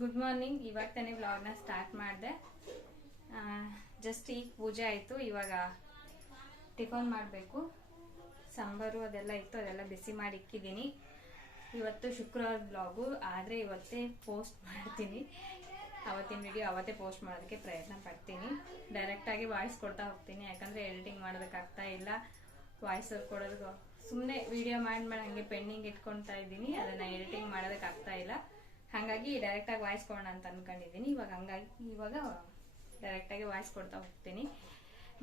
Good morning. ಇವಾಗ ತಾನೇ ವ್ಲಾಗ್ನ ಸ್ಟಾರ್ಟ್ ಮಾಡಿದೆ. ಜಸ್ಟ್ ಈಗ ಪೂಜೆ ಆಯಿತು. ಇವಾಗ ಟಿಫನ್ ಮಾಡಬೇಕು. ಸಾಂಬಾರು ಅದೆಲ್ಲ ಇತ್ತು, ಅದೆಲ್ಲ ಬಿಸಿ ಮಾಡಿ ಇಕ್ಕಿದ್ದೀನಿ. ಇವತ್ತು ಶುಕ್ರವಾರ ವ್ಲಾಗು, ಆದರೆ ಇವತ್ತೇ ಪೋಸ್ಟ್ ಮಾಡ್ತೀನಿ. ಅವತ್ತಿನ ವಿಡಿಯೋ ಅವತ್ತೇ ಪೋಸ್ಟ್ ಮಾಡೋದಕ್ಕೆ ಪ್ರಯತ್ನ ಪಡ್ತೀನಿ. ಡೈರೆಕ್ಟಾಗಿ ವಾಯ್ಸ್ ಕೊಡ್ತಾ ಹೋಗ್ತೀನಿ, ಯಾಕಂದರೆ ಎಡಿಟಿಂಗ್ ಮಾಡೋದಕ್ಕಾಗ್ತಾ ಇಲ್ಲ. ವಾಯ್ಸ್ ಕೊಡೋದು ಸುಮ್ಮನೆ ವಿಡಿಯೋ ಮಾಡಿ ಹಂಗೆ ಪೆಂಡಿಂಗ್ ಇಟ್ಕೊಳ್ತಾ ಇದ್ದೀನಿ. ಅದನ್ನು ಎಡಿಟಿಂಗ್ ಮಾಡೋದಕ್ಕಾಗ್ತಾ ಇಲ್ಲ. ಹಾಗಾಗಿ ಡೈರೆಕ್ಟಾಗಿ ವಾಯ್ಸ್ ಕೊಡೋಣ ಅಂತ ಅಂದ್ಕೊಂಡಿದ್ದೀನಿ. ಇವಾಗ ಡೈರೆಕ್ಟಾಗಿ ವಾಯ್ಸ್ ಕೊಡ್ತಾ ಹೋಗ್ತೀನಿ.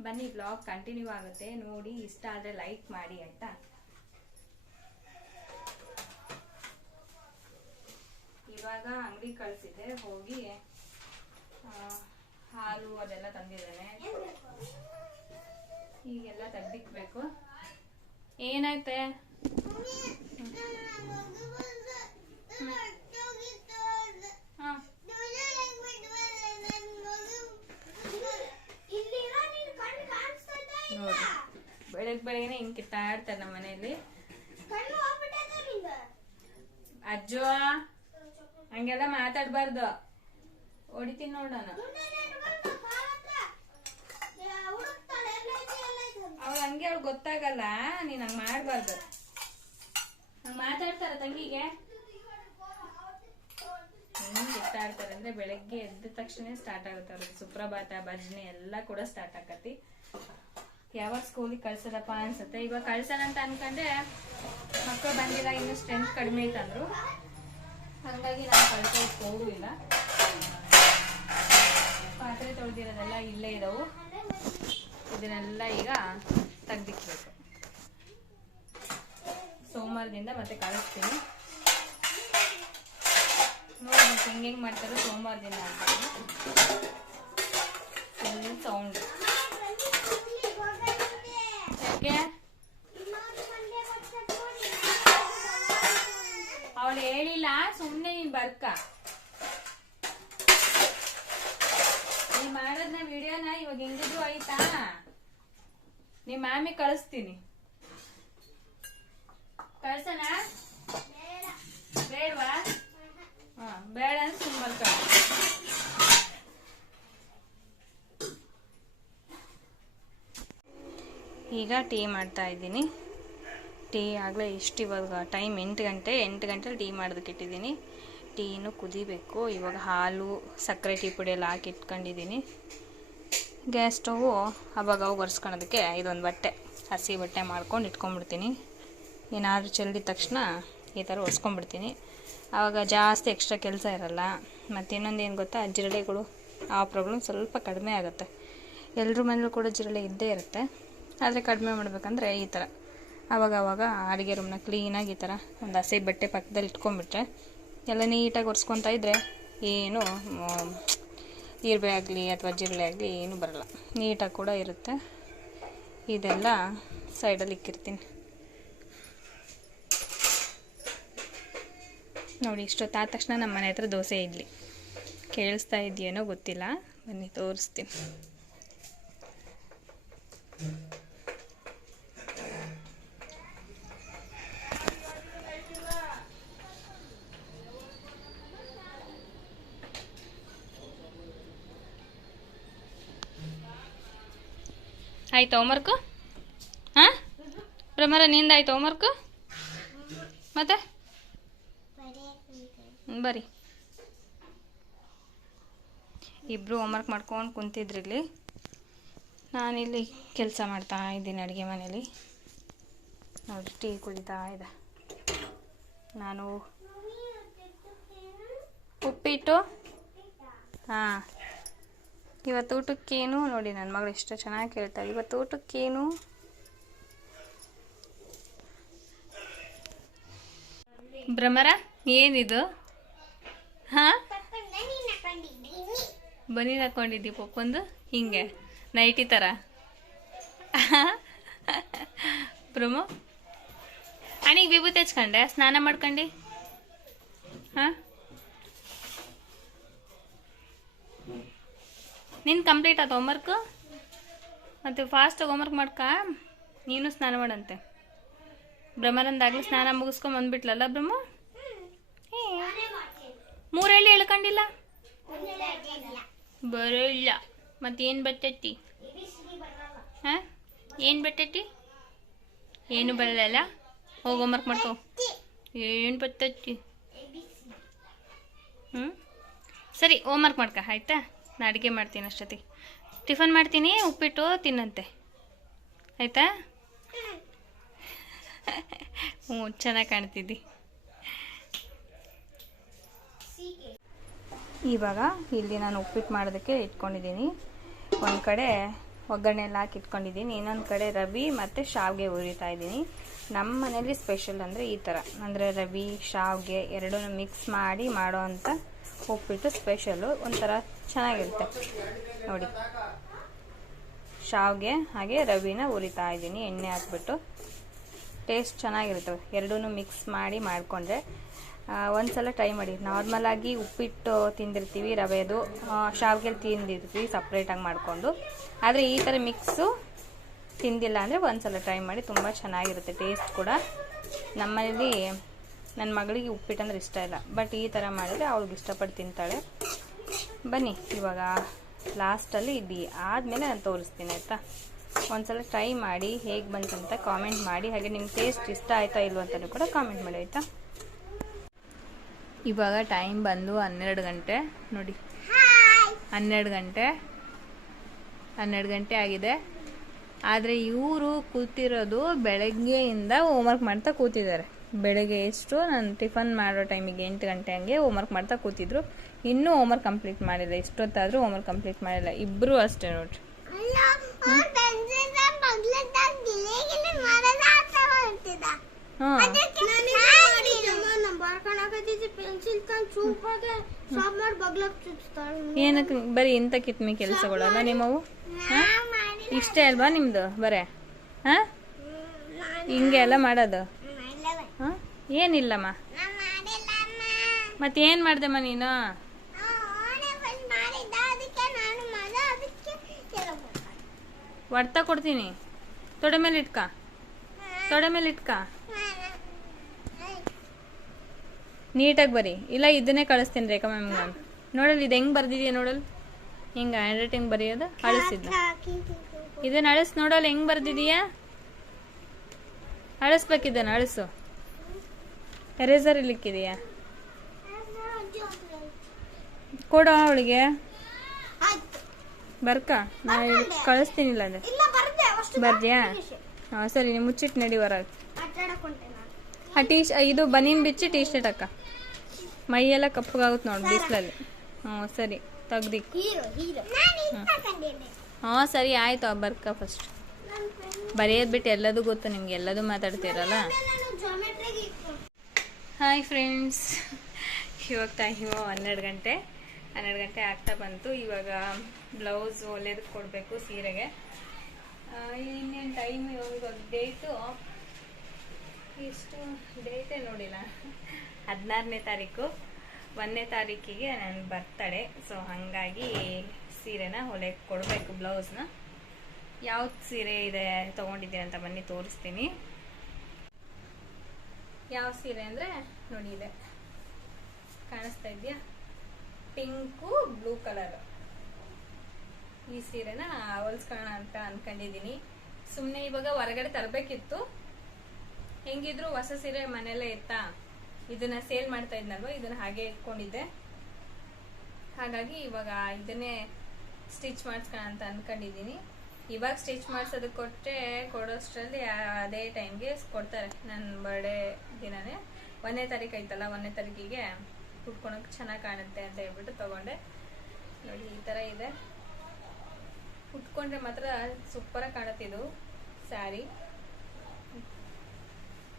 ಬನ್ನಿ, ಬ್ಲಾಗ್ ಕಂಟಿನ್ಯೂ ಆಗುತ್ತೆ ನೋಡಿ. ಇಷ್ಟ ಆದರೆ ಲೈಕ್ ಮಾಡಿ ಆಯ್ತಾ. ಇವಾಗ ಅಂಗಡಿ ಕಳಿಸಿದ್ದೆ, ಹೋಗಿ ಹಾಲು ಅದೆಲ್ಲ ತಂದಿದ್ದೇನೆ. ಈಗೆಲ್ಲ ತೆಗ್ದಿಕ್ಬೇಕು. ಏನಾಯ್ತೆ? ಬೆಳಗ್ಗೆನೆ ಹಿಂಗ್ ಕಿತ್ತಾಡ್ತಾರೆ ನಮ್ಮ ಮನೆಯಲ್ಲಿ. ಅಜ್ಜು ಹಂಗೆಲ್ಲ ಮಾತಾಡ್ಬಾರ್ದು, ಹೊಡಿತೀನಿ ನೋಡೋಣ. ಅವಳು ಹಂಗೆ, ಅವಳು ಗೊತ್ತಾಗಲ್ಲ, ನೀನ್ ಹಂಗ್ ಮಾಡ್ಬಾರ್ದು. ಹಂಗ ಮಾತಾಡ್ತಾರ ತಂಗಿಗೆ. ಹೆಂಗ್ ಕಿತ್ತಾಡ್ತಾರೆ ಅಂದ್ರೆ ಬೆಳಗ್ಗೆ ಎದ್ದ ತಕ್ಷಣ ಸ್ಟಾರ್ಟ್ ಆಗುತ್ತೆ ಅವ್ರಿಗೆ. ಸುಪ್ರಭಾತ, ಭಜನೆ ಎಲ್ಲ ಕೂಡ ಸ್ಟಾರ್ಟ್ ಆಕತಿ. ಯಾವಾಗ ಸ್ಕೂಲಿಗೆ ಕಳ್ಸೋದಪ್ಪ ಅನ್ಸುತ್ತೆ. ಇವಾಗ ಕಳ್ಸೋಣ ಅಂತ ಅನ್ಕೊಂಡೆ, ಮಕ್ಕಳು ಬಂದಿಲ್ಲ, ಇನ್ನು ಸ್ಟ್ರೆಂತ್ ಕಡಿಮೆ ಐತಂದ್ರು. ಹಾಗಾಗಿ ನಾನು ಕಳ್ಸೋದಕ್ಕೆ ಹೋಗಿಲ್ಲ. ಪಾತ್ರೆ ತೊಳೆದಿರೋದೆಲ್ಲ ಇಲ್ಲೇ ಇದಾವು. ಇದನ್ನೆಲ್ಲ ಈಗ ತೆಗ್ದಿಕ್ಬೇಕು. ಸೋಮವಾರದಿಂದ ಮತ್ತೆ ಕಳಿಸ್ತೀನಿ. ನೋಡಿ ಹೆಂಗೆ ಮಾಡ್ತಾರೆ ಸೋಮವಾರದಿಂದ ಅಂತ. Full sound. ಯಾಕೆ ಅವಳು ಹೇಳಿಲ್ಲ, ಸುಮ್ಮನೆ ನೀನ್ ಬರ್ಕ. ನೀ ಮಾಡೋದ್ನ ವಿಡಿಯೋನ ಇವಾಗ ಹೆಂಗಿದ್ರು ಆಯ್ತಾ. ನಿಮ್ಮ ಮಾಮಿ ಕಳಿಸ್ತೀನಿ. ಕಳ್ಸಣ? ಬೇಡವಾ? ಬೇಡ ಅಂದ್ರೆ ಸುಮ್ಮನೆ ಬರ್ಕ. ಈಗ ಟೀ ಮಾಡ್ತಾ ಇದ್ದೀನಿ. ಟೀ ಆಗಲೇ ಇಷ್ಟು, ಇವಾಗ ಟೈಮ್ 8 ಗಂಟೆ. 8 ಗಂಟೆಲಿ ಟೀ ಮಾಡೋದಕ್ಕೆ ಇಟ್ಟಿದ್ದೀನಿ. ಟೀನು ಕುದಿಬೇಕು. ಇವಾಗ ಹಾಲು, ಸಕ್ಕರೆ, ಟೀ ಪುಡಿ ಎಲ್ಲ ಹಾಕಿ ಇಟ್ಕೊಂಡಿದ್ದೀನಿ. ಗ್ಯಾಸ್ ಸ್ಟವು ಅವಾಗ ಒರೆಸ್ಕೊಳೋದಕ್ಕೆ ಇದೊಂದು ಬಟ್ಟೆ, ಹಸಿ ಬಟ್ಟೆ ಮಾಡ್ಕೊಂಡು ಇಟ್ಕೊಂಡ್ಬಿಡ್ತೀನಿ. ಏನಾದರೂ ಚೆಲ್ಲಿದ ತಕ್ಷಣ ಈ ಥರ ಒರೆಸ್ಕೊಂಡ್ಬಿಡ್ತೀನಿ. ಆವಾಗ ಜಾಸ್ತಿ ಎಕ್ಸ್ಟ್ರಾ ಕೆಲಸ ಇರಲ್ಲ. ಮತ್ತು ಇನ್ನೊಂದು ಏನು ಗೊತ್ತಾ, ಜಿರಳೆಗಳು, ಆ ಪ್ರಾಬ್ಲಮ್ ಸ್ವಲ್ಪ ಕಡಿಮೆ ಆಗುತ್ತೆ. ಎಲ್ಲರ ಮನೇಲೂ ಕೂಡ ಜಿರಳೆ ಇದ್ದೇ ಇರುತ್ತೆ. ಆದರೆ ಕಡಿಮೆ ಮಾಡಬೇಕಂದ್ರೆ ಈ ಥರ ಆವಾಗ ಅಡುಗೆ ರೂಮ್ನ ಕ್ಲೀನಾಗಿ ಈ ಥರ ಒಂದು ಹಸಿ ಬಟ್ಟೆ ಪಕ್ಕದಲ್ಲಿ ಇಟ್ಕೊಂಡ್ಬಿಟ್ರೆ ಎಲ್ಲ ನೀಟಾಗಿ ಒರೆಸ್ಕೊತಾ ಇದ್ದರೆ ಏನು ಇರುವೆ ಆಗಲಿ ಅಥವಾ ಜಿರಳೆ ಆಗಲಿ ಏನೂ ಬರಲ್ಲ, ನೀಟಾಗಿ ಕೂಡ ಇರುತ್ತೆ. ಇದೆಲ್ಲ ಸೈಡಲ್ಲಿ ಇಕ್ಕಿರ್ತೀನಿ ನೋಡಿ. ಇಷ್ಟೊತ್ತಾದ ತಕ್ಷಣ ನಮ್ಮ ಮನೆ ಹತ್ರ ದೋಸೆ ಇಡ್ಲಿ ಕೇಳಿಸ್ತಾ ಇದೆಯೇನೋ ಗೊತ್ತಿಲ್ಲ. ಬನ್ನಿ ತೋರಿಸ್ತೀನಿ. ಆಯ್ತು ಹೋಮ್ವರ್ಕು? ಹಾಂ ಪ್ರಮರ, ನಿಂದಾಯ್ತು ಹೋಮ್ವರ್ಕು? ಮತ್ತೆ ಬರೀ ಇಬ್ಬರು ಹೋಮ್ವರ್ಕ್ ಮಾಡ್ಕೊಂಡು ಕುಂತಿದ್ರಿಲ್ಲಿ. ನಾನಿಲ್ಲಿ ಕೆಲಸ ಮಾಡ್ತಾ ಇದ್ದೀನಿ ಅಡುಗೆ ಮನೇಲಿ. ನೋಡಿ ಟೀ ಕುಡಿತಾ ಇದೆ. ನಾನು ಉಪ್ಪಿಟ್ಟು, ಹಾಂ ಇವತ್ತು ಊಟಕ್ಕೇನು ನೋಡಿ, ನನ್ನ ಮಗಳು ಎಷ್ಟು ಚೆನ್ನಾಗಿ ಕೇಳ್ತಾಳೆ. ಇವತ್ತು ಊಟಕ್ಕೇನು? ಭ್ರಮರ ಏನಿದು? ಹಾಂ ಬನೀನ್ ಹಾಕ್ಕೊಂಡಿದ್ದಿ ಪಪ್ಪಂದು, ಹಿಂಗೆ ನೈಟಿ ಥರ. ಭ್ರಮ ಅಣಿಗೆ ವಿಭೂತಿ ಹಚ್ಕೊಂಡೆ, ಸ್ನಾನ ಮಾಡ್ಕೊಂಡು. ಹಾಂ ನಿನ್ನ ಕಂಪ್ಲೀಟ್ ಆಯ್ತು ಹೋಮ್ವರ್ಕು? ಮತ್ತು ಫಾಸ್ಟಾಗಿ ಹೋಮ್ವರ್ಕ್ ಮಾಡ್ಕ, ನೀನು ಸ್ನಾನ ಮಾಡಂತೆ. ಭ್ರಮರಂದಾಗಲೂ ಸ್ನಾನ ಮುಗಿಸ್ಕೊಂಡು ಬಂದ್ಬಿಟ್ಲಲ್ಲ ಬ್ರಹ್ಮ. 3 ಎಳ್ಳು ಬರ್ಕೊಂಡಿಲ್ಲ ಬರೋಲ್ಲ ಮತ್ತೇನು ಬರ್ತೈತಿ ಹಾಂ ಏನು ಬರ್ತೈತಿ ಏನು ಬರಲ್ಲ ಹೋಗಿ ಹೋಮ್ವರ್ಕ್ ಮಾಡ್ಕೊ ಏನು ಬರ್ತೈತಿ ಸರಿ ಹೋಮ್ವರ್ಕ್ ಮಾಡ್ಕ ಆಯ್ತಾ ನಾ ಅಡುಗೆ ಮಾಡ್ತೀನಿ ಅಷ್ಟೊತ್ತಿಗೆ ಟಿಫನ್ ಮಾಡ್ತೀನಿ ಉಪ್ಪಿಟ್ಟು ತಿನ್ನಂತೆ ಆಯಿತಾ ಹ್ಞೂ ಚೆನ್ನಾಗಿ ಕಾಣ್ತಿದ್ದಿ ಇವಾಗ ಇಲ್ಲಿ ನಾನು ಉಪ್ಪಿಟ್ಟು ಮಾಡೋದಕ್ಕೆ ಇಟ್ಕೊಂಡಿದ್ದೀನಿ ಒಂದು ಕಡೆ ಒಗ್ಗರಣೆ ಎಲ್ಲ ಹಾಕಿ ಇಟ್ಕೊಂಡಿದ್ದೀನಿ ಇನ್ನೊಂದು ಕಡೆ ರವೆ ಮತ್ತು ಶಾವಿಗೆ ಹುರಿತಾ ಇದ್ದೀನಿ ನಮ್ಮ ಮನೇಲಿ ಸ್ಪೆಷಲ್ ಅಂದರೆ ಈ ಥರ ಅಂದರೆ ರವೆ ಶಾವಿಗೆ ಎರಡೂ ಮಿಕ್ಸ್ ಮಾಡಿ ಮಾಡೋ ಅಂಥ ಉಪ್ಪಿಟ್ಟು ಸ್ಪೆಷಲು ಒಂಥರ ಚೆನ್ನಾಗಿರುತ್ತೆ ನೋಡಿ ಶಾವಿಗೆ ಹಾಗೆ ರವಿನ ಹುರಿತಾ ಇದ್ದೀನಿ ಎಣ್ಣೆ ಹಾಕ್ಬಿಟ್ಟು ಟೇಸ್ಟ್ ಚೆನ್ನಾಗಿರ್ತವೆ ಎರಡೂ ಮಿಕ್ಸ್ ಮಾಡಿ ಮಾಡಿಕೊಂಡ್ರೆ ಒಂದ್ಸಲ ಟ್ರೈ ಮಾಡಿ ನಾರ್ಮಲಾಗಿ ಉಪ್ಪಿಟ್ಟು ತಿಂದಿರ್ತೀವಿ ರವೆದು ಶಾವಿಗೆ ತಿಂದಿರ್ತೀವಿ ಸಪ್ರೇಟಾಗಿ ಮಾಡಿಕೊಂಡು ಆದರೆ ಈ ಥರ ಮಿಕ್ಸು ತಿಂದಿಲ್ಲ ಅಂದರೆ ಒಂದ್ಸಲ ಟ್ರೈ ಮಾಡಿ ತುಂಬ ಚೆನ್ನಾಗಿರುತ್ತೆ ಟೇಸ್ಟ್ ಕೂಡ ನಮ್ಮನೇಲಿ ನನ್ನ ಮಗಳಿಗೆ ಉಪ್ಪಿಟ್ಟು ಅಂದರೆ ಇಷ್ಟ ಇಲ್ಲ ಬಟ್ ಈ ಥರ ಮಾಡಿದ್ರೆ ಅವಳಿಗೆ ಇಷ್ಟಪಟ್ಟು ತಿಂತಾಳೆ ಬನ್ನಿ ಇವಾಗ ಲಾಸ್ಟಲ್ಲಿ ಇದು ಆದಮೇಲೆ ನಾನು ತೋರಿಸ್ತೀನಿ ಆಯಿತಾ ಒಂದ್ಸಲ ಟ್ರೈ ಮಾಡಿ ಹೇಗೆ ಬಂತಂತ ಕಾಮೆಂಟ್ ಮಾಡಿ ಹಾಗೆ ನಿಮ್ಮ ಟೇಸ್ಟ್ ಇಷ್ಟ ಆಯಿತಾ ಇಲ್ವ ಅಂತಲೂ ಕೂಡ ಕಾಮೆಂಟ್ ಮಾಡಿ ಆಯಿತಾ ಇವಾಗ ಟೈಮ್ ಬಂದು 12 ಗಂಟೆ ನೋಡಿ 12 ಗಂಟೆ ಆಗಿದೆ ಆದರೆ ಇವರು ಕೂತಿರೋದು ಬೆಳಗ್ಗೆಯಿಂದ ಹೋಮ್ವರ್ಕ್ ಮಾಡ್ತಾ ಕೂತಿದ್ದಾರೆ ಬೆಳಗ್ಗೆ ಎಷ್ಟು ನಾನು ಟಿಫನ್ ಮಾಡೋ ಟೈಮಿಗೆ 8 ಗಂಟೆ ಹಂಗೆ ಹೋಮ್ವರ್ಕ್ ಮಾಡ್ತಾ ಕೂತಿದ್ರು ಇನ್ನೂ ಹೋಮ್ವರ್ಕ್ ಕಂಪ್ಲೀಟ್ ಮಾಡಿಲ್ಲ ಇಷ್ಟೊತ್ತಾದರೂ ಹೋಮ್ವರ್ಕ್ ಕಂಪ್ಲೀಟ್ ಮಾಡಿಲ್ಲ ಇಬ್ಬರು ಅಷ್ಟೇ ನೋಡ್ರಿ ಏನಕ್ಕೆ ಬರೀ ಇಂಥ ಕಿತ್ಮಿ ಕೆಲಸಗಳಲ್ಲ ನಿಮ್ಮವು ಇಷ್ಟೇ ಅಲ್ವಾ ನಿಮ್ದು ಬರೇ ಹಾ ಹಿಂಗೆ ಎಲ್ಲ ಮಾಡೋದು ಹಾಂ ಏನಿಲ್ಲಮ್ಮ ಮತ್ತೇನು ಮಾಡ್ದಮ್ಮ ನೀನು ಹೊಡ್ತಾ ಕೊಡ್ತೀನಿ ತೊಡೆ ಮೇಲೆ ಇಟ್ಕ ನೀಟಾಗಿ ಬರಿ ಇಲ್ಲ ಇದನ್ನೇ ಕಳಿಸ್ತೀನಿ ರೇಖಾ ಮ್ಯಾಮ್ ನಾನು ನೋಡಲ್ ಇದು ಹೆಂಗೆ ಬರ್ದಿದ್ಯಾ ನೋಡಲ್ ಹಿಂಗೆ ಹ್ಯಾಂಡ್ ರೈಟಿಂಗ್ ಬರೆಯೋದು ಅಳಿಸಿದ್ನ ಇದನ್ನ ಅಳಿಸ್ ನೋಡಲ್ ಹೆಂಗೆ ಬರ್ದಿದೀಯಾ ಅಳಿಸ್ಬೇಕಿದ್ದಾನೆ ಅಳಿಸು ಎರೇಸರ್ ಇಲ್ಲಿಕ್ಕಿದೆಯಾ ಕೊಡು ಅವಳಿಗೆ ಬರ್ಕ ನಾನು ಕಳಿಸ್ತೀನಿಲ್ಲ ಅದೇ ಬರ್ದ್ಯಾ ಹಾಂ ಸರಿ ನೀವು ಮುಚ್ಚಿಟ್ಟು ನಡಿ ಹೊರಗೆ ಆ ಇದು ಬನೀನ್ ಬಿಚ್ಚಿ ಟೀ ಶರ್ಟ್ ಅಕ್ಕ ಮೈಯೆಲ್ಲ ಕಪ್ಪಗಾಗುತ್ತೆ ನೋಡಿ ಬಿಸಿಲಲ್ಲಿ ಹ್ಞೂ ಸರಿ ತೆಗ್ದಿ ಹಾಂ ಸರಿ ಆಯಿತು ಬರ್ಕ ಫಸ್ಟ್ ಬರೆಯೋದು ಬಿಟ್ಟು ಎಲ್ಲದೂ ಗೊತ್ತು ನಿಮ್ಗೆ ಎಲ್ಲದೂ ಮಾತಾಡ್ತೀರಲ್ಲ ಹಾಯ್ ಫ್ರೆಂಡ್ಸ್ ಇವಾಗ ಟೈಮು 12 ಗಂಟೆ ಆಗ್ತಾ ಬಂತು ಇವಾಗ ಬ್ಲೌಸ್ ಹೊಲಿಯೋದಕ್ಕೆ ಕೊಡಬೇಕು ಸೀರೆಗೆ ಇನ್ನೇನು ಟೈಮ್ ಇವಾಗ ಡೇಟು ಎಷ್ಟು ಡೇಟೇ ನೋಡಿಲ್ಲ 16ನೇ ತಾರೀಕು 1ನೇ ತಾರೀಕಿಗೆ ನಾನು ಬರ್ತಡೆ ಸೊ ಹಾಗಾಗಿ ಸೀರೆನ ಹೊಲಿಯಕ್ಕೆ ಕೊಡಬೇಕು ಬ್ಲೌಸ್ನ ಯಾವ್ದು ಸೀರೆ ಇದೆ ತೊಗೊಂಡಿದ್ದೀನಿ ಅಂತ ಬನ್ನಿ ತೋರಿಸ್ತೀನಿ ಯಾವ ಸೀರೆ ಅಂದರೆ ನೋಡಿ ಇದೆ ಕಾಣಿಸ್ತಾ ಇದೆಯಾ ಪಿಂಕು ಬ್ಲೂ ಕಲರ್ ಈ ಸೀರೆನ ಹೊಲ್ಸ್ಕೊಳ್ಳೋಣ ಅಂತ ಅನ್ಕೊಂಡಿದ್ದೀನಿ ಸುಮ್ಮನೆ ಇವಾಗ ಹೊರಗಡೆ ತರಬೇಕಿತ್ತು ಹೆಂಗಿದ್ರು ಹೊಸ ಸೀರೆ ಮನೆಯಲ್ಲೇ ಇತ್ತಾ ಇದನ್ನ ಸೇಲ್ ಮಾಡ್ತಾ ಇದ್ನಲ್ವ ಇದನ್ನ ಹಾಗೆ ಇಟ್ಕೊಂಡಿದ್ದೆ ಹಾಗಾಗಿ ಇವಾಗ ಇದನ್ನೇ ಸ್ಟಿಚ್ ಮಾಡಿಸ್ಕೊಳ್ಳೋಣ ಅಂತ ಅನ್ಕೊಂಡಿದ್ದೀನಿ ಇವಾಗ ಸ್ಟಿಚ್ ಮಾಡಿಸೋದಕ್ಕೆ ಕೊಡೋಷ್ಟರಲ್ಲಿ ಅದೇ ಟೈಮ್ಗೆ ಕೊಡ್ತಾರೆ ನನ್ನ ಬರ್ಡೇ ದಿನನೇ 1ನೇ ತಾರೀಕು ಐತಲ್ಲ 1ನೇ ತಾರೀಕಿಗೆ ಉಟ್ಕೊಳಕ್ಕೆ ಚೆನ್ನಾಗಿ ಕಾಣುತ್ತೆ ಅಂತ ಹೇಳ್ಬಿಟ್ಟು ತಗೊಂಡೆ ನೋಡಿ ಈ ಥರ ಇದೆ ಉಟ್ಕೊಂಡ್ರೆ ಮಾತ್ರ ಸೂಪರಾಗಿ ಕಾಣುತ್ತಿದ್ದು ಸ್ಯಾರಿ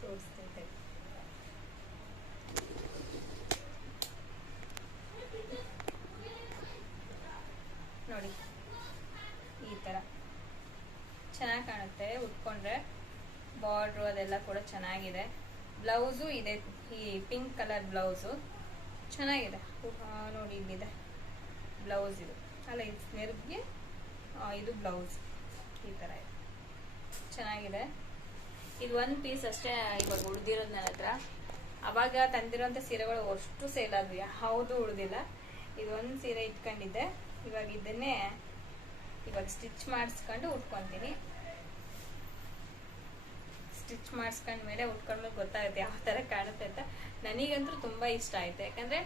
ತೋರಿಸ್ತೀನಿ ನೋಡಿ ಈ ಥರ ಚೆನ್ನಾಗಿ ಕಾಣುತ್ತೆ ಉಟ್ಕೊಂಡ್ರೆ ಬಾರ್ಡ್ರು ಅದೆಲ್ಲ ಕೂಡ ಚೆನ್ನಾಗಿದೆ ಬ್ಲೌಸು ಇದೆ ಈ ಪಿಂಕ್ ಕಲರ್ ಬ್ಲೌಸು ಚೆನ್ನಾಗಿದೆ ನೋಡಿ ಇಲ್ಲಿದೆ ಬ್ಲೌಸ್ ಇದು ಅಲ್ಲ ಇದು ಸ್ನೆರ್ಗೆ ಇದು ಬ್ಲೌಸ್ ಈ ಥರ ಇದೆ ಚೆನ್ನಾಗಿದೆ ಇದು ಒಂದು ಪೀಸ್ ಅಷ್ಟೇ ಇವಾಗ ಉಳಿದಿರೋದು ನನ್ನ ಹತ್ರ ಅವಾಗ ತಂದಿರೋಂಥ ಸೀರೆಗಳು ಅಷ್ಟು ಸೇಲ್ ಆದ್ವು ಯಾವುದು ಉಳಿದಿಲ್ಲ ಇದೊಂದು ಸೀರೆ ಇಟ್ಕೊಂಡಿದ್ದೆ, ಇವಾಗ ಇದನ್ನೇ ಇವಾಗ ಸ್ಟಿಚ್ ಮಾಡಿಸ್ಕೊಂಡು ಉಟ್ಕೊತೀನಿ. ಸ್ಟಿಚ್ ಮಾಡಿಸ್ಕೊಂಡ್ಮೇಲೆ ಉಟ್ಕೊಂಡ್ಮೇಲೆ ಗೊತ್ತಾಗುತ್ತೆ ಯಾವ ಥರ ಕಾಣುತ್ತೆ ಅಂತ. ನನಗಂತೂ ತುಂಬ ಇಷ್ಟ ಆಯ್ತು, ಯಾಕಂದರೆ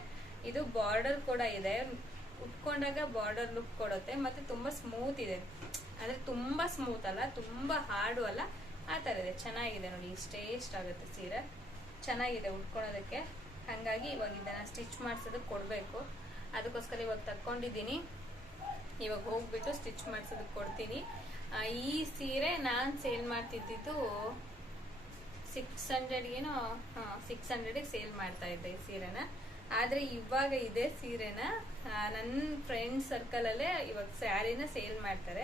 ಇದು ಬಾರ್ಡರ್ ಕೂಡ ಇದೆ, ಉಟ್ಕೊಂಡಾಗ ಬಾರ್ಡರ್ ಲುಕ್ ಕೊಡುತ್ತೆ, ಮತ್ತು ತುಂಬ ಸ್ಮೂತ್ ಇದೆ. ಅಂದರೆ ತುಂಬ ಸ್ಮೂತ್ ಅಲ್ಲ, ತುಂಬ ಹಾರ್ಡು ಅಲ್ಲ, ಆ ಥರ ಇದೆ. ಚೆನ್ನಾಗಿದೆ ನೋಡಿ, ಇಷ್ಟೇ ಇಷ್ಟ ಆಗುತ್ತೆ ಸೀರೆ, ಚೆನ್ನಾಗಿದೆ ಉಟ್ಕೊಳೋದಕ್ಕೆ. ಹಾಗಾಗಿ ಇವಾಗ ಇದನ್ನು ಸ್ಟಿಚ್ ಮಾಡಿಸೋದಕ್ಕೆ ಕೊಡಬೇಕು. ಅದಕ್ಕೋಸ್ಕರ ಇವಾಗ ತಕ್ಕೊಂಡಿದ್ದೀನಿ. ಇವಾಗ ಹೋಗ್ಬಿಟ್ಟು ಸ್ಟಿಚ್ ಮಾಡಿಸೋದಕ್ಕೆ ಕೊಡ್ತೀನಿ. ಈ ಸೀರೆ ನಾನು ಸೇಲ್ ಮಾಡ್ತಿದ್ದಿದ್ದು 600ಗೇನೋ 600ಗೆ ಸೇಲ್ ಮಾಡ್ತಾ ಇದ್ದೆ ಈ ಸೀರೆನ. ಆದರೆ ಇವಾಗ ಇದೇ ಸೀರೆನ ನನ್ನ ಫ್ರೆಂಡ್ ಸರ್ಕಲಲ್ಲೇ ಇವಾಗ ಸ್ಯಾರಿನ ಸೇಲ್ ಮಾಡ್ತಾರೆ.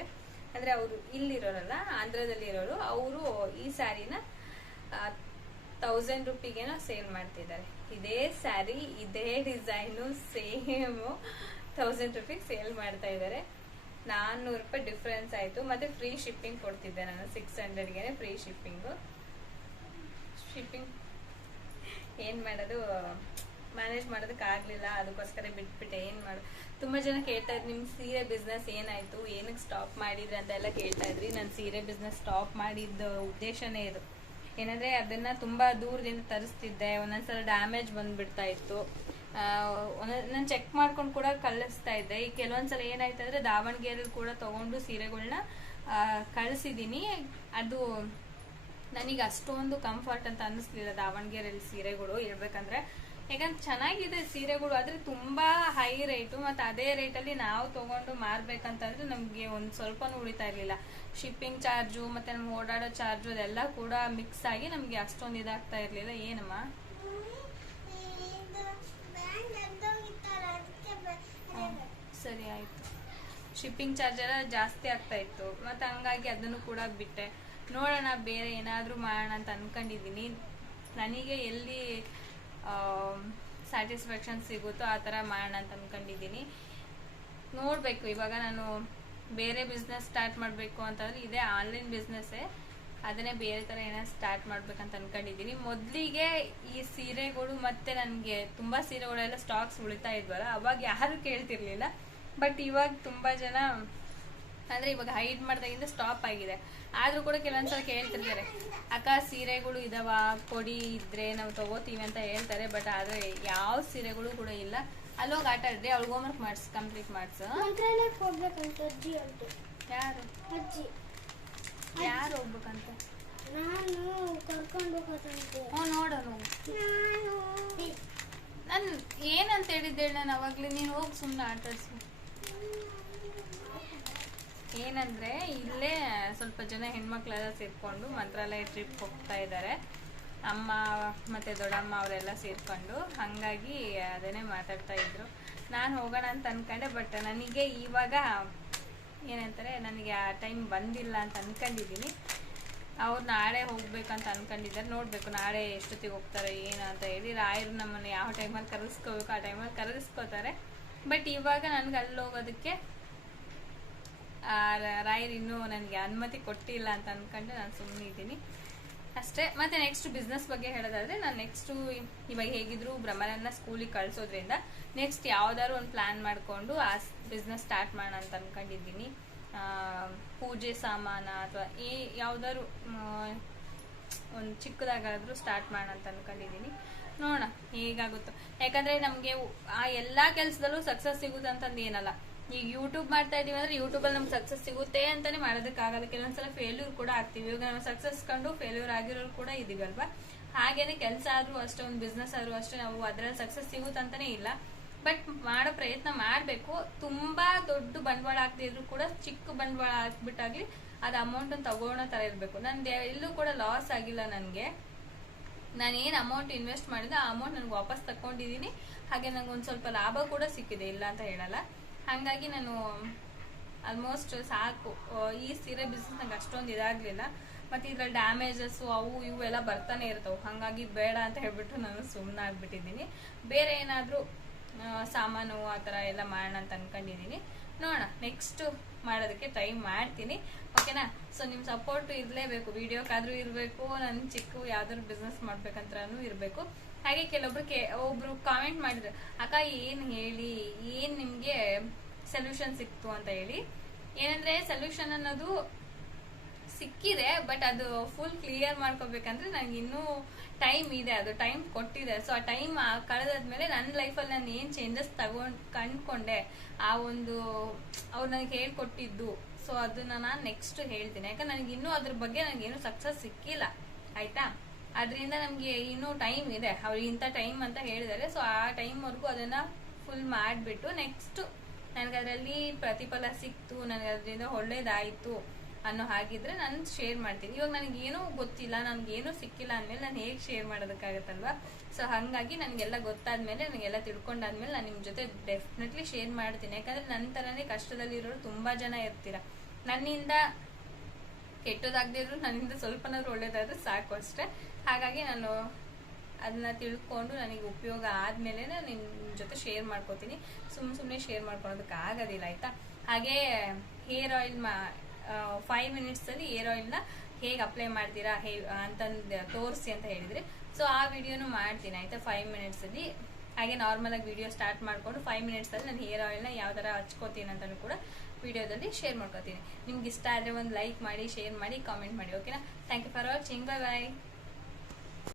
ಅಂದರೆ ಅವರು ಇಲ್ಲಿರೋರಲ್ಲ, ಆಂಧ್ರದಲ್ಲಿರೋರು, ಅವರು ಈ ಸ್ಯಾರಿನ 1000 ರೂಪಿಗೇನೋ ಸೇಲ್ ಮಾಡ್ತಿದ್ದಾರೆ. ಇದೇ ಸ್ಯಾರಿ, ಇದೇ ಡಿಸೈನು, ಸೇಮು 1000 ರೂಪಿಗೆ ಸೇಲ್ ಮಾಡ್ತಾ ಇದ್ದಾರೆ. 400 ರೂಪಾಯಿ ಡಿಫ್ರೆನ್ಸ್ ಆಯಿತು. ಮತ್ತು ಫ್ರೀ ಶಿಪ್ಪಿಂಗ್ ಕೊಡ್ತಿದ್ದೆ ನಾನು, 600ಗೆ ಫ್ರೀ ಶಿಪ್ಪಿಂಗ್ ಏನು ಮಾಡೋದು, ಮ್ಯಾನೇಜ್ ಮಾಡೋದಕ್ಕೆ ಆಗಲಿಲ್ಲ. ಅದಕ್ಕೋಸ್ಕರ ಬಿಟ್ಬಿಟ್ಟೆ. ಏನು ಮಾಡೋದು, ತುಂಬ ಜನ ಕೇಳ್ತಾ ಇದ್ರು, ನಿಮ್ಮ ಸೀರೆ ಬಿಸ್ನೆಸ್ ಏನಾಯಿತು, ಏನಕ್ಕೆ ಸ್ಟಾಪ್ ಮಾಡಿದ್ರಿ ಅಂತ ಎಲ್ಲ ಕೇಳ್ತಾ ಇದ್ರಿ. ನಾನು ಸೀರೆ ಬಿಸ್ನೆಸ್ ಸ್ಟಾಪ್ ಮಾಡಿದ್ದ ಉದ್ದೇಶನೇ ಇದು. ಏನಂದರೆ ಅದನ್ನು ತುಂಬ ದೂರದಿಂದ ತರಿಸ್ತಿದ್ದೆ, ಒಂದೊಂದ್ಸಲ ಡ್ಯಾಮೇಜ್ ಬಂದುಬಿಡ್ತಾ ಇತ್ತು. ನಾನು ಚೆಕ್ ಮಾಡ್ಕೊಂಡು ಕೂಡ ಕಳಿಸ್ತಾ ಇದ್ದೆ. ಈ ಕೆಲವೊಂದ್ಸಲ ಏನಾಯ್ತು ಅಂದರೆ ದಾವಣಗೆರೆಯಲ್ಲಿ ಕೂಡ ತೊಗೊಂಡು ಸೀರೆಗಳನ್ನ ಕಳಿಸಿದ್ದೀನಿ. ಅದು ನನಗೆ ಅಷ್ಟೊಂದು ಕಂಫರ್ಟ್ ಅಂತ ಅನ್ನಿಸ್ಲಿಲ್ಲ ದಾವಣಗೆರೆಯಲ್ಲಿ ಸೀರೆಗಳು ಇರಬೇಕಂದ್ರೆ. ಯಾಕಂದ್ರೆ ಚೆನ್ನಾಗಿದೆ ಸೀರೆಗಳು, ಆದರೆ ತುಂಬ ಹೈ ರೇಟು. ಮತ್ತು ಅದೇ ರೇಟಲ್ಲಿ ನಾವು ತೊಗೊಂಡು ಮಾರಬೇಕಂತಂದರೆ ನಮಗೆ ಒಂದು ಸ್ವಲ್ಪನೂ ಉಳಿತಾ ಇರಲಿಲ್ಲ. ಶಿಪ್ಪಿಂಗ್ ಚಾರ್ಜು ಮತ್ತು ನಮ್ಮ ಓಡಾಡೋ ಚಾರ್ಜು ಅದೆಲ್ಲ ಕೂಡ ಮಿಕ್ಸ್ ಆಗಿ ನಮಗೆ ಅಷ್ಟೊಂದು ಇದಾಗ್ತಾ ಇರಲಿಲ್ಲ. ಏನಮ್ಮ, ಸರಿ ಆಯಿತು. ಶಿಪ್ಪಿಂಗ್ ಚಾರ್ಜ್ ಎಲ್ಲ ಜಾಸ್ತಿ ಆಗ್ತಾ ಇತ್ತು, ಮತ್ತು ಹಂಗಾಗಿ ಅದನ್ನು ಕೂಡ ಬಿಟ್ಟೆ. ನೋಡೋಣ, ಬೇರೆ ಏನಾದರೂ ಮಾಡೋಣ ಅಂತ ಅಂದ್ಕೊಂಡಿದ್ದೀನಿ. ನನಗೆ ಎಲ್ಲಿ ಸ್ಯಾಟಿಸ್ಫ್ಯಾಕ್ಷನ್ ಸಿಗುತ್ತೋ ಆ ಥರ ಮಾಡೋಣ ಅಂತ ಅಂದ್ಕೊಂಡಿದ್ದೀನಿ. ನೋಡಬೇಕು. ಇವಾಗ ನಾನು ಬೇರೆ ಬಿಸ್ನೆಸ್ ಸ್ಟಾರ್ಟ್ ಮಾಡಬೇಕು ಅಂತಂದರೆ ಇದೇ ಆನ್ಲೈನ್ ಬಿಸ್ನೆಸ್ಸೇ, ಅದನ್ನೇ ಬೇರೆ ಥರ ಏನಾದ್ರು ಸ್ಟಾರ್ಟ್ ಮಾಡ್ಬೇಕಂತ ಅಂದ್ಕೊಂಡಿದ್ದೀನಿ. ಮೊದಲಿಗೆ ಈ ಸೀರೆಗಳು ಮತ್ತು ನನಗೆ ತುಂಬ ಸೀರೆಗಳೆಲ್ಲ ಸ್ಟಾಕ್ಸ್ ಉಳಿತಾ ಇದ್ವಲ್ಲ, ಅವಾಗ ಯಾರು ಕೇಳ್ತಿರ್ಲಿಲ್ಲ. ಬಟ್ ಇವಾಗ ತುಂಬ ಜನ ಅಂದರೆ ಇವಾಗ ಹೈಡ್ ಮಾಡಿದಾಗಿಂದ ಸ್ಟಾಪ್ ಆಗಿದೆ. ಆದರೂ ಕೂಡ ಕೆಲವೊಂದ್ಸಲ ಕೇಳ್ತಿರ್ತಾರೆ, ಅಕ್ಕ ಸೀರೆಗಳು ಇದಾವ ಕೊಡಿ, ಇದ್ರೆ ನಾವು ತಗೋತೀವಿ ಅಂತ ಹೇಳ್ತಾರೆ. ಬಟ್ ಆದರೆ ಯಾವ ಸೀರೆಗಳು ಕೂಡ ಇಲ್ಲ. ಅಲ್ಲೋಗಿ ಆಟ ಆಡ್ರಿ, ಅವ್ಳಿಗೆ ಹೋಮ್ವರ್ಕ್ ಮಾಡಿಸಿ ಕಂಪ್ಲೀಟ್ ಮಾಡಿಸು. ಯಾರು ಯಾರು ಹೋಗ್ಬೇಕಂತ? ನೋಡೋಣ. ನಾನು ಏನಂತ ಹೇಳಿದ್ದೇಳಿ, ನಾನು ಅವಾಗಲೇ ನೀನು ಹೋಗಿ ಸುಮ್ಮನೆ ಆಟ ಆಡಿಸು. ಏನಂದರೆ ಇಲ್ಲೇ ಸ್ವಲ್ಪ ಜನ ಹೆಣ್ಮಕ್ಳೆಲ್ಲ ಸೇರಿಕೊಂಡು ಮಂತ್ರಾಲಯ ಟ್ರಿಪ್ ಹೋಗ್ತಾ ಇದ್ದಾರೆ, ಅಮ್ಮ ಮತ್ತು ದೊಡ್ಡಮ್ಮ ಅವರೆಲ್ಲ ಸೇರಿಕೊಂಡು. ಹಾಗಾಗಿ ಅದನ್ನೇ ಮಾತಾಡ್ತಾ ಇದ್ರು. ನಾನು ಹೋಗೋಣ ಅಂತ ಅಂದ್ಕೊಂಡೆ, ಬಟ್ ನನಗೆ ಇವಾಗ ಏನಂತಾರೆ, ನನಗೆ ಆ ಟೈಮ್ ಬಂದಿಲ್ಲ ಅಂತ ಅಂದ್ಕೊಂಡಿದ್ದೀನಿ. ಅವ್ರು ನಾಳೆ ಹೋಗ್ಬೇಕಂತ ಅಂದ್ಕೊಂಡಿದ್ದಾರೆ. ನೋಡಬೇಕು ನಾಳೆ ಎಷ್ಟೊತ್ತಿಗೆ ಹೋಗ್ತಾರೆ ಏನು ಅಂತ ಹೇಳಿ. ರಾಯರು ನಮ್ಮನ್ನು ಯಾವ ಟೈಮಲ್ಲಿ ಕರೆಸ್ಕೋಬೇಕು ಆ ಟೈಮಲ್ಲಿ ಕರೆಸ್ಕೋತಾರೆ. ಬಟ್ ಇವಾಗ ನನಗೆ ಅಲ್ಲಿ ಹೋಗೋದಕ್ಕೆ ರಾಯರು ಇನ್ನೂ ನನಗೆ ಅನುಮತಿ ಕೊಟ್ಟಿಲ್ಲ ಅಂತ ಅಂದ್ಕೊಂಡು ನಾನು ಸುಮ್ಮನೆ ಇದ್ದೀನಿ ಅಷ್ಟೇ. ಮತ್ತು ನೆಕ್ಸ್ಟ್ ಬಿಸ್ನೆಸ್ ಬಗ್ಗೆ ಹೇಳೋದಾದರೆ, ನಾನು ನೆಕ್ಸ್ಟು ಇವಾಗ ಹೇಗಿದ್ರು ಭ್ರಮರನ್ನ ಸ್ಕೂಲಿಗೆ ಕಳಿಸೋದ್ರಿಂದ ನೆಕ್ಸ್ಟ್ ಯಾವ್ದಾದ್ರು ಒಂದು ಪ್ಲ್ಯಾನ್ ಮಾಡಿಕೊಂಡು ಆ ಬಿಸ್ನೆಸ್ ಸ್ಟಾರ್ಟ್ ಮಾಡೋಣ ಅಂತ ಅಂದ್ಕೊಂಡಿದ್ದೀನಿ. ಪೂಜೆ ಸಾಮಾನು ಅಥವಾ ಈ ಯಾವ್ದಾದ್ರು ಒಂದು ಚಿಕ್ಕದಾಗಾದರೂ ಸ್ಟಾರ್ಟ್ ಮಾಡೋಣ ಅಂತ ಅಂದ್ಕೊಂಡಿದ್ದೀನಿ. ನೋಡೋಣ ಹೇಗಾಗುತ್ತೋ. ಯಾಕಂದರೆ ನಮಗೆ ಆ ಎಲ್ಲ ಕೆಲಸದಲ್ಲೂ ಸಕ್ಸಸ್ ಸಿಗುತ್ತೆ ಅಂತಂದು ಏನಲ್ಲ. ಈಗ ಯೂಟ್ಯೂಬ್ ಮಾಡ್ತಾ ಇದೀವಿ ಅಂದರೆ ಯೂಟ್ಯೂಬಲ್ಲಿ ನಮ್ಗೆ ಸಕ್ಸಸ್ ಸಿಗುತ್ತೆ ಅಂತಲೇ ಮಾಡೋದಕ್ಕಾಗಲ್ಲ. ಕೆಲವೊಂದ್ಸಲ ಫೇಲ್ಯೂರ್ ಕೂಡ ಆಗ್ತೀವಿ. ಇವಾಗ ನಾವು ಸಕ್ಸಸ್ ಕಂಡು ಫೇಲ್ಯೂರ್ ಆಗಿರೋರು ಕೂಡ ಇದೀವಿ ಅಲ್ವಾ. ಹಾಗೇನೆ ಕೆಲಸ ಆದರೂ ಅಷ್ಟೇ, ಒಂದು ಬಿಸ್ನೆಸ್ ಆದರೂ ಅಷ್ಟೇ, ನಾವು ಅದರಲ್ಲಿ ಸಕ್ಸಸ್ ಸಿಗುತ್ತಂತಲೇ ಇಲ್ಲ. ಬಟ್ ಮಾಡೋ ಪ್ರಯತ್ನ ಮಾಡಬೇಕು. ತುಂಬ ದೊಡ್ಡ ಬಂಡವಾಳ ಆಗ್ತಿದ್ರು ಕೂಡ ಚಿಕ್ಕ ಬಂಡವಾಳ ಹಾಕ್ಬಿಟ್ಟಾಗಲಿ ಅದು ಅಮೌಂಟನ್ನು ತಗೊಳ್ಳೋ ಥರ ಇರಬೇಕು. ನಂದು ಎಲ್ಲೂ ಕೂಡ ಲಾಸ್ ಆಗಿಲ್ಲ. ನನಗೆ ನಾನು ಏನು ಅಮೌಂಟ್ ಇನ್ವೆಸ್ಟ್ ಮಾಡಿದೆ ಆ ಅಮೌಂಟ್ ನನಗೆ ವಾಪಸ್ ತಗೊಂಡಿದ್ದೀನಿ. ಹಾಗೆ ನನಗೆ ಒಂದು ಸ್ವಲ್ಪ ಲಾಭ ಕೂಡ ಸಿಕ್ಕಿದೆ, ಇಲ್ಲ ಅಂತ ಹೇಳಲ್ಲ. ಹಾಗಾಗಿ ನಾನು ಆಲ್ಮೋಸ್ಟ್ ಸಾಕು. ಈ ಸೀರೆ ಬಿಸ್ನೆಸ್ ನಂಗೆ ಅಷ್ಟೊಂದು ಇದಾಗಲಿಲ್ಲ. ಮತ್ತು ಇದ್ರಲ್ಲಿ ಡ್ಯಾಮೇಜಸ್ಸು ಅವು ಇವು ಎಲ್ಲ ಬರ್ತಾನೆ ಇರ್ತವೆ. ಹಾಗಾಗಿ ಬೇಡ ಅಂತ ಹೇಳ್ಬಿಟ್ಟು ನಾನು ಸುಮ್ಮನೆ ಆಗಿಬಿಟ್ಟಿದ್ದೀನಿ. ಬೇರೆ ಏನಾದರೂ ಸಾಮಾನು ಆ ಥರ ಎಲ್ಲ ಮಾಡೋಣ ಅಂತ ಅಂದ್ಕೊಂಡಿದ್ದೀನಿ. ನೋಡೋಣ, ನೆಕ್ಸ್ಟು ಮಾಡೋದಕ್ಕೆ ಟ್ರೈ ಮಾಡ್ತೀನಿ. ಓಕೆನಾ? ಸೊ ನಿಮ್ಮ ಸಪೋರ್ಟು ಇರಲೇಬೇಕು, ವೀಡಿಯೋಕ್ಕಾದರೂ ಇರಬೇಕು, ನನ್ನ ಚಿಕ್ಕ ಯಾವ್ದಾದ್ರು ಬಿಸ್ನೆಸ್ ಮಾಡ್ಬೇಕಂತನೂ ಇರಬೇಕು. ಹಾಗೆ ಒಬ್ರು ಕಾಮೆಂಟ್ ಮಾಡಿದ್ರು, ಅಕ್ಕ ಏನ್ ಹೇಳಿ, ಏನ್ ನಿಮ್ಗೆ ಸೊಲ್ಯೂಷನ್ ಸಿಕ್ತು ಅಂತ ಹೇಳಿ. ಏನಂದ್ರೆ ಸೊಲ್ಯೂಷನ್ ಅನ್ನೋದು ಸಿಕ್ಕಿದೆ, ಬಟ್ ಅದು ಫುಲ್ ಕ್ಲಿಯರ್ ಮಾಡ್ಕೋಬೇಕಂದ್ರೆ ನನಗೆ ಇನ್ನೂ ಟೈಮ್ ಇದೆ, ಅದು ಟೈಮ್ ಕೊಟ್ಟಿದೆ. ಸೊ ಆ ಟೈಮ್ ಕಳೆದಾದ್ಮೇಲೆ ನನ್ನ ಲೈಫಲ್ಲಿ ನಾನು ಏನ್ ಚೇಂಜಸ್ ಕಂಡ್ಕೊಂಡೆ, ಆ ಒಂದು ಅವ್ರು ನನಗೆ ಹೇಳ್ಕೊಟ್ಟಿದ್ದು, ಸೊ ಅದನ್ನ ನಾನು ನೆಕ್ಸ್ಟ್ ಹೇಳ್ತೀನಿ. ಯಾಕಂದ್ರೆ ನನಗೆ ಇನ್ನೂ ಅದ್ರ ಬಗ್ಗೆ ನನಗೇನು ಸಕ್ಸಸ್ ಸಿಕ್ಕಿಲ್ಲ, ಆಯ್ತಾ. ಅದರಿಂದ ನಮ್ಗೆ ಇನ್ನೂ ಟೈಮ್ ಇದೆ, ಅವ್ರು ಇಂಥ ಟೈಮ್ ಅಂತ ಹೇಳಿದಾರೆ. ಸೊ ಆ ಟೈಮ್ವರೆಗೂ ಅದನ್ನ ಫುಲ್ ಮಾಡಿಬಿಟ್ಟು ನೆಕ್ಸ್ಟ್ ನನಗೆ ಅದರಲ್ಲಿ ಪ್ರತಿಫಲ ಸಿಕ್ತು, ನನಗೆ ಅದರಿಂದ ಒಳ್ಳೇದಾಯ್ತು ಅನ್ನೋ ಹಾಗಿದ್ರೆ ನಾನು ಶೇರ್ ಮಾಡ್ತೀನಿ. ಇವಾಗ ನನಗೇನೂ ಗೊತ್ತಿಲ್ಲ, ನನಗೇನೂ ಸಿಕ್ಕಿಲ್ಲ ಅಂದಮೇಲೆ ನಾನು ಹೇಗೆ ಶೇರ್ ಮಾಡೋದಕ್ಕಾಗತ್ತಲ್ವಾ. ಸೊ ಹಾಗಾಗಿ ನನಗೆಲ್ಲ ಗೊತ್ತಾದ್ಮೇಲೆ, ನನಗೆಲ್ಲ ತಿಳ್ಕೊಂಡಾದ್ಮೇಲೆ ನಾನು ನಿಮ್ಮ ಜೊತೆ ಡೆಫಿನೆಟ್ಲಿ ಶೇರ್ ಮಾಡ್ತೀನಿ. ಯಾಕಂದ್ರೆ ನನ್ನ ಥರನೇ ಕಷ್ಟದಲ್ಲಿರೋರು ತುಂಬಾ ಜನ ಇರ್ತೀರ. ನನ್ನಿಂದ ಕೆಟ್ಟದಾಗದೇ ಇದ್ರು ನನ್ನಿಂದ ಸ್ವಲ್ಪನಾದ್ರೂ ಒಳ್ಳೇದಾದ್ರೂ ಸಾಕು ಅಷ್ಟೇ. ಹಾಗಾಗಿ ನಾನು ಅದನ್ನ ತಿಳ್ಕೊಂಡು ನನಗೆ ಉಪಯೋಗ ಆದ್ಮೇಲೆ ನಿಮ್ಮ ಜೊತೆ ಶೇರ್ ಮಾಡ್ಕೋತೀನಿ. ಸುಮ್ಮನೆ ಶೇರ್ ಮಾಡ್ಕೊಳೋದಕ್ಕೆ ಆಗೋದಿಲ್ಲ, ಆಯ್ತಾ. ಹಾಗೆ ಹೇರ್ ಆಯಿಲ್ 5 ಮಿನಿಟ್ಸ್ ಅಲ್ಲಿ ಹೇರ್ ಆಯಿಲ್ ನ ಹೇಗೆ ಅಪ್ಲೈ ಮಾಡ್ತೀರಾ ಅಂತಂದು ತೋರಿಸಿ ಅಂತ ಹೇಳಿದ್ರೆ, ಸೊ ಆ ವಿಡಿಯೋನು ಮಾಡ್ತೀನಿ, ಆಯ್ತಾ. 5 ಮಿನಿಟ್ಸ್ ಅಲ್ಲಿ ಹಾಗೆ ನಾರ್ಮಲ್ ಆಗಿ ವಿಡಿಯೋ ಸ್ಟಾರ್ಟ್ ಮಾಡ್ಕೊಂಡು 5 ಮಿನಿಟ್ಸ್ ಅಲ್ಲಿ ನಾನು ಹೇರ್ ಆಯಿಲ್ ನ ಯಾವ ತರ ಹಚ್ಕೋತೀನಿ ಅಂತಾನು ಕೂಡ ವಿಡಿಯೋದಲ್ಲಿ ಶೇರ್ ಮಾಡ್ಕೋತೀನಿ. ನಿಮ್ಗೆ ಇಷ್ಟ ಆದ್ರೆ ಒಂದು ಲೈಕ್ ಮಾಡಿ, ಶೇರ್ ಮಾಡಿ, ಕಾಮೆಂಟ್ ಮಾಡಿ, ಓಕೆನಾ. Thank you for watching, bye bye.